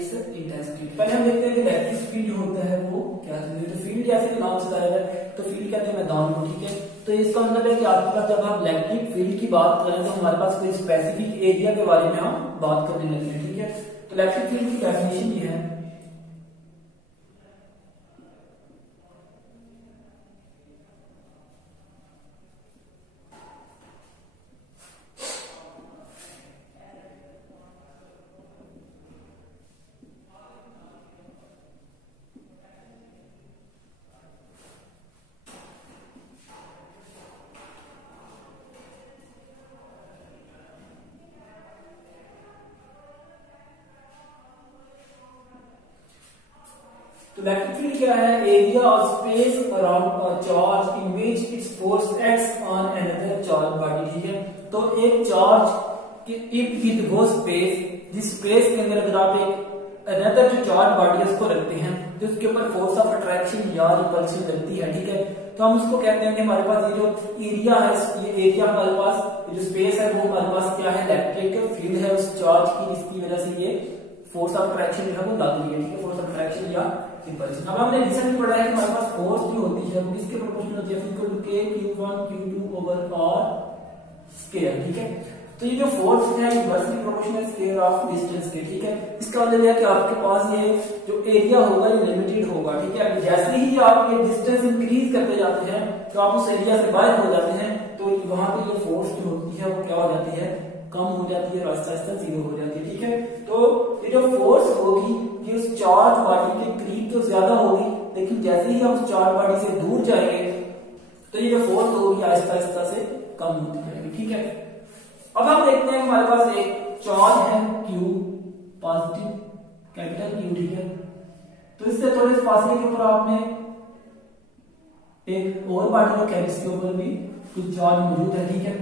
It's intensity. पहले हम देखते हैं कि इलेक्ट्रिक फील्ड जो होता है वो क्या है। तो फील्ड जैसे नाम से बताया जाए तो फील्ड कहते हैं मैदान को, ठीक है। तो इसका मतलब है कि आपके पास जब हम इलेक्ट्रिक फील्ड की बात करें तो हमारे पास कोई स्पेसिफिक एरिया के बारे में हम बात करने लगे हैं, ठीक है। तो इलेक्ट्रिक फील्ड की डेफिनेशन ये है तो इलेक्ट्रिक फील्ड क्या है, area of space around a charge in which its force acts on another charge body, ठीक है। तो एक चार्ज के इर्द गिर्द वो स्पेस, जिस स्पेस के अंदर अगर आप एक अनदर जो चार्ज बॉडी है उसको रखते हैं तो उसके ऊपर फोर्स ऑफ अट्रैक्शन या रिपल्शन लगती है, ठीक है। तो हम उसको कहते हैं कि हमारे पास ये जो एरिया है, ये एरिया हमारे पास जो स्पेस है वो हमारे पास क्या है, इलेक्ट्रिक फील्ड है उस चार्ज की, जिसकी वजह से ये फोर्स ऑफ अट्रैक्शन जो है वो लग रही है, ठीक है। फोर्स ऑफ अट्रैक्शन या रिपल्शन। अब हमने रिसेंटली पढ़ा है कि हमारे पास फोर्स जो होती है वो किसके प्रोपोर्शनल होती है, equal to k q1 q2 over r square, ठीक है। तो ये जो फोर्स है inversely proportional square of distance के, ठीक है। इसका मतलब है कि आपके पास ये जो एरिया होगा ये लिमिटेड होगा, ठीक है। जैसे ही आप ये डिस्टेंस इंक्रीज करते जाते हैं तो आप उस एरिया से बाहर हो जाते हैं, तो वहां पे ये फोर्स जो होती है वो क्या हो जाती है, कम हो जाती है, आहिस्ता आहिस्ता जीरो हो जाती है, ठीक है। तो ये जो फोर्स होगी ये उस चार्ज बॉडी के करीब तो ज्यादा होगी, लेकिन जैसे ही हम उस चार्ज बॉडी से दूर जाएंगे तो ये जो फोर्स होगी आहिस्ता आहिस्ता से कम होती जाएगी, ठीक है। अब हम देखते हैं हमारे पास एक चार्ज है Q, पॉजिटिव कैपिटल Q, ठीक है। तो इससे थोड़े से फासले के ऊपर आपने एक और बॉडी रखा है जिसके ऊपर भी कुछ चार्ज मौजूद है, ठीक है।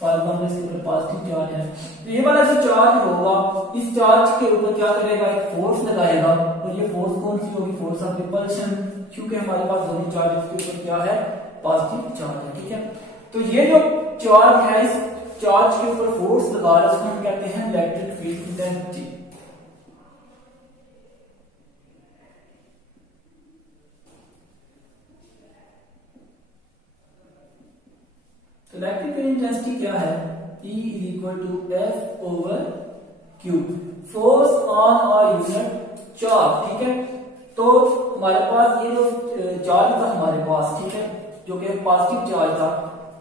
फॉर एग्जाम्पल इसके ऊपर पॉजिटिव चार्ज है, तो ये वाला जो चार्ज होगा इस चार्ज के ऊपर क्या करेगा, एक फोर्स लगाएगा, और ये फोर्स कौन सी होगी, फोर्स ऑफ रिपल्शन, क्योंकि हमारे पास दोनों चार्ज के ऊपर क्या है, पॉजिटिव चार्ज है, ठीक है। तो ये जो चार्ज है इस चार्ज के ऊपर फोर्स लगा रहा है उसको हम कहते हैं electric field intensity. Electric field intensity क्या है, E is equal to F over Q, force on a unit charge, ठीक है। तो हमारे पास ये जो चार्ज था हमारे पास, ठीक है, जो कि पॉजिटिव चार्ज था,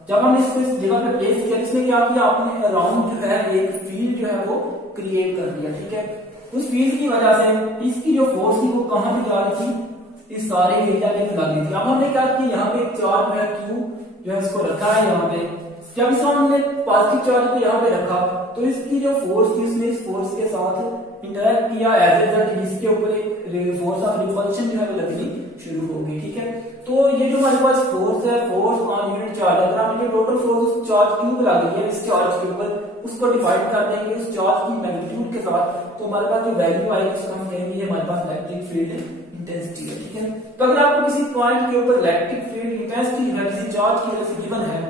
जब हम इसको इस जगह पे प्लेस किया, इसने क्या किया, आपने अराउंड जो है एक फील्ड जो है वो क्रिएट कर दिया, ठीक है। उस फील्ड की वजह से इसकी जो फोर्स थी वो कहां पे जा रही थी, इस सारे एरिया में लग रही थी। अब हमने क्या किया, यहाँ पे एक चार्ज है Q जो है इसको रखा है यहाँ पे, जब इसको हमने पॉजिटिव चार्ज को यहाँ पे रखा तो इसकी जो फोर्स थी उसने इस फोर्स के साथ इंटरेक्ट किया, एज ए रिजल्ट इसके ऊपर एक फोर्स ऑफ रिपल्शन जो है वो लगनी शुरू हो गई, ठीक है। तो ये जो हमारे पास फोर्स है, फोर्स ऑन यूनिट चार्ज, अगर हम ये टोटल फोर्स उस चार्ज Q पे लगी है, इस चार्ज के ऊपर, उसको डिवाइड कर देंगे उस चार्ज की मैग्नीट्यूड के साथ, तो हमारे पास जो वैल्यू आएगी उसको हम कहेंगे हमारे पास इलेक्ट्रिक फील्ड इंटेंसिटी है, ठीक है। तो अगर आपको किसी पॉइंट के ऊपर इलेक्ट्रिक फील्ड इंटेंसिटी है किसी चार्ज की वजह से गिवन है,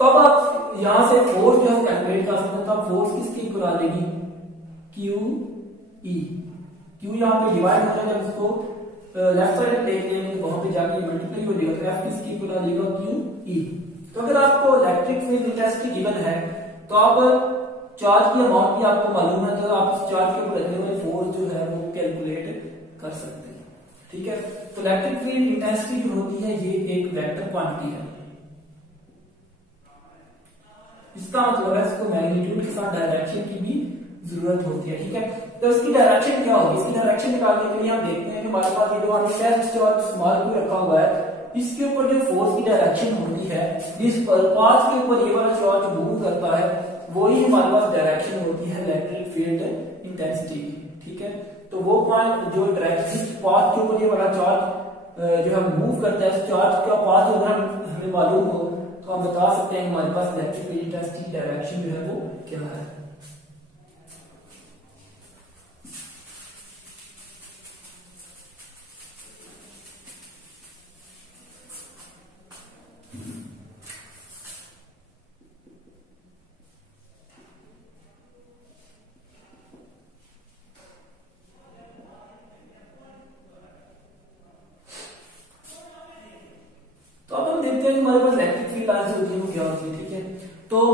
तब आप यहां से फोर्स जो है कैलकुलेट कर सकते हैं। तब फोर्स किसकी इक्वल आ जाएगी, QE, Q यहाँ पे डिवाइड होता है, जब इसको लेफ्ट साइड में देख लेंगे तो वहां पे जाके मल्टीप्लाई हो जाएगा, तो F किसकी इक्वल आ जाएगा, QE। तो अगर आपको इलेक्ट्रिक फील्ड इंटेंसिटी गिवन है तो आप चार्ज की अमाउंट भी आपको मालूम है, तो आप उस चार्ज के ऊपर रखने वाले फोर्स जो है वो कैलकुलेट कर सकते हैं, ठीक है। तो इलेक्ट्रिक फील्ड इंटेंसिटी जो होती है ये एक वेक्टर क्वांटिटी है, इसका मतलब है इसको मैग्नीट्यूड के साथ डायरेक्शन की भी जरूरत होती है, ठीक है। तो इसकी डायरेक्शन क्या होगी, इसकी डायरेक्शन निकालने के लिए हम देखते हैं कि हमारे पास ये जो हमने टेस्ट चार्ज स्मॉल q रखा हुआ है, इसके ऊपर जो फोर्स की डायरेक्शन होती है, जिस पर पाथ के ऊपर ये वाला चार्ज मूव करता है, वही हमारे पास डायरेक्शन होती है इलेक्ट्रिक फील्ड इंटेंसिटी, ठीक है। तो वो पॉइंट जो डायरेक्शन पाथ के ऊपर ये वाला चार्ज जो है मूव करता है, उस चार्ज का पाथ अगर हमें मालूम हो तो हम बता सकते हैं हमारे पास इलेक्ट्रिक फील्ड इंटेंसिटी डायरेक्शन जो है वो क्या है।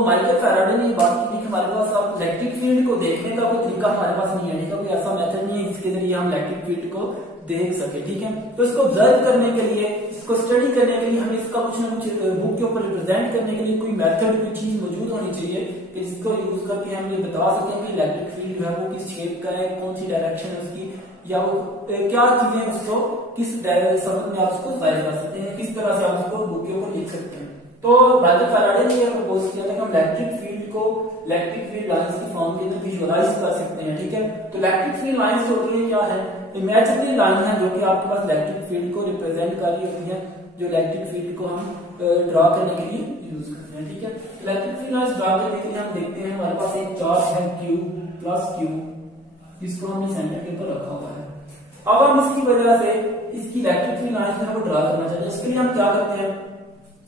माइकल फैराडे ने बात की थी कि हमारे पास आप इलेक्ट्रिक फील्ड को देखने का कोई तरीका हमारे पास नहीं है, ठीक है, कोई ऐसा मेथड नहीं है इसके जरिए हम इलेक्ट्रिक फील्ड को देख सके, ठीक है। तो इसको ऑब्जर्व करने के लिए, इसको स्टडी करने के लिए हमें इसका कुछ ना कुछ बुक के ऊपर रिप्रेजेंट करने के लिए कोई मेथड, कोई चीज मौजूद होनी चाहिए कि जिसको यूज करके हम ये बता सकें कि इलेक्ट्रिक फील्ड है वो किस शेप का है, कौन सी डायरेक्शन है उसकी, या वो क्या चीजें उसको किस शब्द में आप उसको जाहिर कर सकते हैं, किस तरह से आप उसको बुक के ऊपर लिख सकते हैं। तो माइकल फैराडे ने यह प्रपोज किया था कि हम इलेक्ट्रिक फील्ड को इलेक्ट्रिक फील्ड लाइंस की फॉर्म के अंदर विजुअलाइज कर सकते हैं, ठीक है। तो इलेक्ट्रिक फील्ड लाइंस होती है क्या है, इमेजिनरी लाइन है जो कि आपके पास इलेक्ट्रिक फील्ड को रिप्रेजेंट कर रही होती है, जो इलेक्ट्रिक फील्ड को हम ड्रॉ करने के लिए यूज करते हैं, ठीक है। इलेक्ट्रिक फील्ड लाइंस ड्रॉ करने के लिए हम देखते हैं हमारे पास एक चार्ज है Q प्लस Q, जिसको हमने सेंटर के ऊपर रखा हुआ है। अब हम इसकी वजह से इसकी इलेक्ट्रिक फील्ड लाइंस को ड्रॉ करना चाहते हैं। इसके लिए हम क्या करते हैं,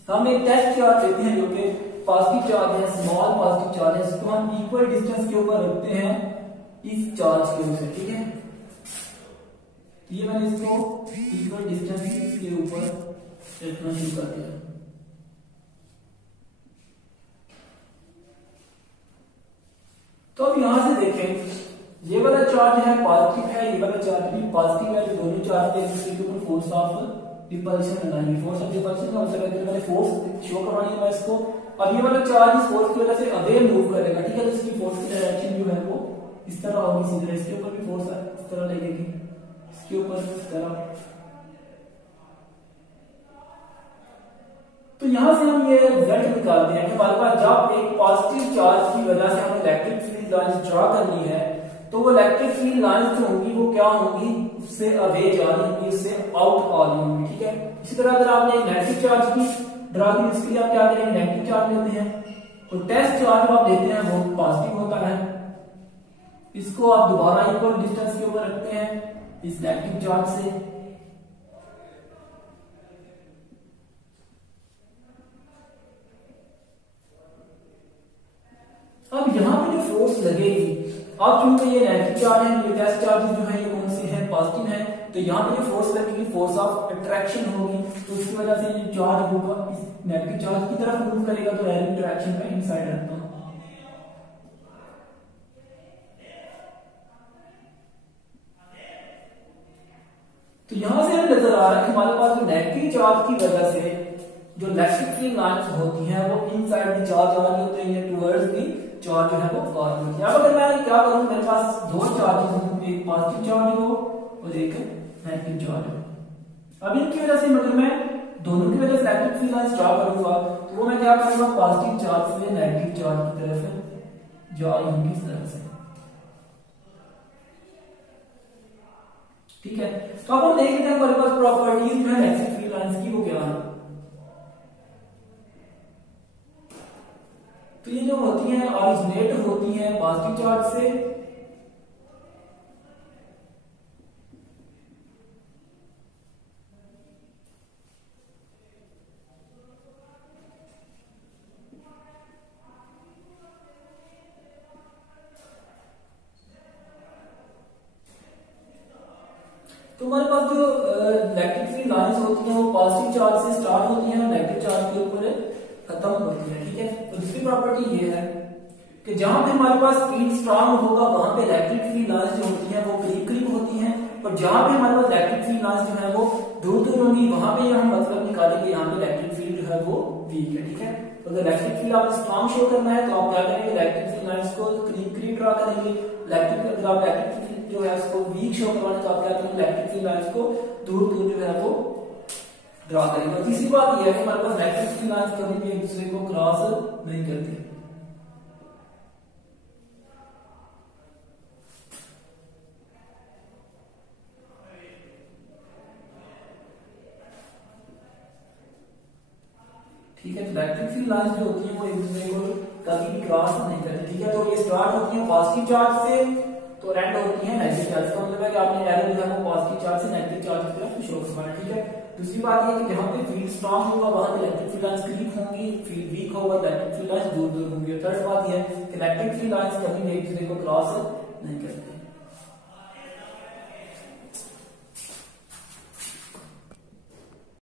हम एक टेस्ट चार्ज लेते हैं जो कि पॉजिटिव चार्ज है, स्मॉल पॉजिटिव चार्ज है, इसको हम इक्वल डिस्टेंस के ऊपर रखते हैं इस चार्ज के ऊपर, ठीक है। ये मैंने इसको इक्वल डिस्टेंस के ऊपर रखना शुरू कर दिया। तो अब यहां से देखें, ये वाला चार्ज है पॉजिटिव है, ये वाला चार्ज भी पॉजिटिव है, जो दोनों चार्ज के ऊपर फोर्स ऑफ रिपल्शन लगानी, फोर्स ऑफ रिपल्शन का मतलब है कि मैंने फोर्स शो करवानी है इसको। अब ये वाला चार्ज इस फोर्स की वजह से अवे मूव करेगा, ठीक है। तो इसकी फोर्स की डायरेक्शन जो है वो इस तरह होगी, सीधे इसके ऊपर भी फोर्स है इस तरह लगेगी, इसके ऊपर इस तरह। तो यहां से हम ये रिजल्ट निकालते हैं कि हमारे पास जब एक पॉजिटिव चार्ज की वजह से हमें इलेक्ट्रिक फील्ड लाइंस ड्रॉ करनी है, तो वो इलेक्ट्रिक फील्ड लाइंस जो होंगी वो क्या होंगी, उससे अवे जा रही होंगी, उससे आउट आ रही होंगी, ठीक है। इसी तरह अगर आपने एक नेगेटिव चार्ज की ड्रॉ की, इसके लिए आप क्या करेंगे, नेगेटिव चार्ज लेते हैं, तो टेस्ट चार्ज आप लेते हैं वो पॉजिटिव होता है, इसको आप दोबारा इक्वल डिस्टेंस के ऊपर रखते हैं इस नेगेटिव चार्ज से। अब यहां पे जो फोर्स लगेगी, अब चूंकि ये नेगेटिव चार्ज है, ये टेस्ट चार्ज जो है ये कौन से हैं, पॉजिटिव है, तो यहाँ पे जो फोर्स लगेगी फोर्स ऑफ अट्रैक्शन होगी, तो उसकी वजह से जो चार्ज होगा इस नेगेटिव चार्ज की तरफ मूव करेगा, तो एरो इंटरेक्शन का इनसाइड रहता है। तो यहां से हमें नजर आ रहा है कि हमारे पास जो नेगेटिव चार्ज की वजह से जो इलेक्ट्रिक फील्ड लाइंस होती हैं वो इनसाइड द चार्ज आ रही होती है, टुवर्ड्स द चार्ज जो है वो आ रही होती है। अब अगर मैं क्या करूं, मेरे पास दो चार्जेस हो, एक पॉजिटिव चार्ज हो और एक नेगेटिव चार्ज हो। अब इनकी वजह से अगर मैं दोनों की वजह से इलेक्ट्रिक फील्ड लाइंस ड्रॉ करूंगा, तो वो मैं क्या करूंगा, पॉजिटिव चार्ज से नेगेटिव चार्ज की तरफ जा रही होंगी इस तरह से, ठीक है। तो अब हम देखते हैं हमारे पास प्रॉपर्टीज जो है इलेक्ट्रिक फील्ड लाइंस की वो क्या है। तो ये जो होती है ऑरिजिनेट होती है पॉजिटिव चार्ज से, तो हमारे पास जो इलेक्ट्रिक फील्ड लाइंस होती हैं वो पॉजिटिव चार्ज से स्टार्ट होती हैं और नेगेटिव चार्ज के ऊपर खत्म होती है, ठीक है। तो दूसरी प्रॉपर्टी ये है कि जहां पे हमारे पास फील्ड स्ट्रांग होगा वहां पे इलेक्ट्रिक फील्ड लाइंस जो होती हैं वो करीब करीब होती हैं, और जहां पे हमारे पास इलेक्ट्रिक फील्ड लाइंस जो है वो दूर दूर होंगी, वहां पे हम मतलब निकालेंगे यहाँ पे इलेक्ट्रिक फील्ड जो है वो वीक है, ठीक है। तो अगर इलेक्ट्रिक फील्ड आपको स्ट्रांग शो करना है तो आप क्या करेंगे, इलेक्ट्रिक फील्ड लाइंस को करीब करीब ड्रा करेंगे। अगर आप इलेक्ट्रिक फील्ड जो है उसको वीक शो करवाना तो आप क्या करेंगे, इलेक्ट्रिक फील्ड लाइंस को दूर दूर जो है वो ड्रा करेंगे। तीसरी बात यह है कि हमारे पास इलेक्ट्रिक फील्ड लाइंस कभी भी एक दूसरे को क्रॉस नहीं करती। ठीक है, तो इलेक्ट्रिक फील्ड लाइंस जो होती है वो एक दूसरे को कभी भी क्रॉस नहीं करती, ठीक है। तो ये स्टार्ट होती है पॉजिटिव चार्ज से, तो एंड होती है नेगेटिव चार्ज। का मतलब है कि आपने एरो जो है वो पॉजिटिव चार्ज से नेगेटिव चार्ज की तरफ शो करवाना, ठीक है। दूसरी बात ये है कि जहां पे फील्ड स्ट्रांग होगा वहां पे इलेक्ट्रिक फील्ड लाइंस करीब होंगी, फील्ड वीक होगा इलेक्ट्रिक फील्ड लाइंस दूर दूर होंगी। थर्ड बात ये है कि इलेक्ट्रिक फील्ड लाइंस कभी भी एक दूसरे को क्रॉस नहीं करती।